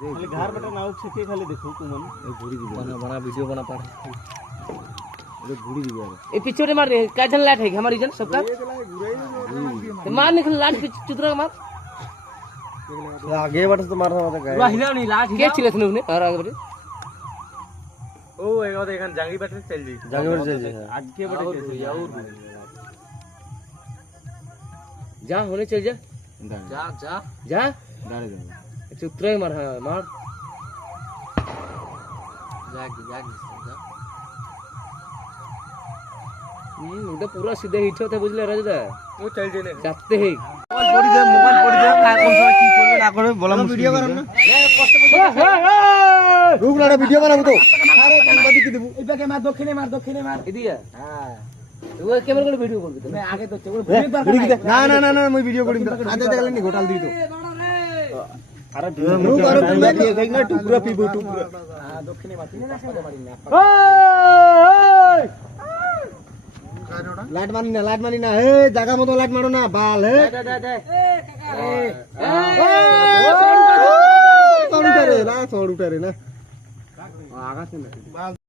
खाली घर बेटा नाव छके खाली देखो कुमन ए घुड़ी दी बना वीडियो बना पड़ ये घुड़ी दी यार ए पिछोड़े मार का जन लाट है हमारी जन सबका मार निकल लाट चित्र मार आगे बढ़ तो मारना होता है वाहिला नहीं लाट के छिले थने उन्हें और आगे बढ़े ओ एगो तो एखन जांगी बैठे चल जी जांगी बैठे चल जी आज के बैठे और जा होने चल जा जा जा जा डाले जा चित्र मार हां मार जाग जा उधर पूरा सीधे हिट होते बुझले राजा वो चल जेने जाते हैं मोबाइल पड़ दे का कौन सा की करबे ना करबे बोला वीडियो करन ना रुक ना वीडियो बनाबो तो अरे कंबादी की देबू इबे के मार दक्षिणे मार इदिया हां वो कैमरा করে ভিডিও করবি তুমি আগে তো চোর না না না না মই ভিডিও করিম আদে দেখলেন নি ঘোটাল দি তো আরে ভিডিও করো তুমি দেখ না টুকরা পিবো টুকরা हां দক্ষিণে মার না সামনে মারি না লাইট মানি না এ জায়গা মতো লাইট মারো না বাল হে দে সর উঠে রে না আগাছে না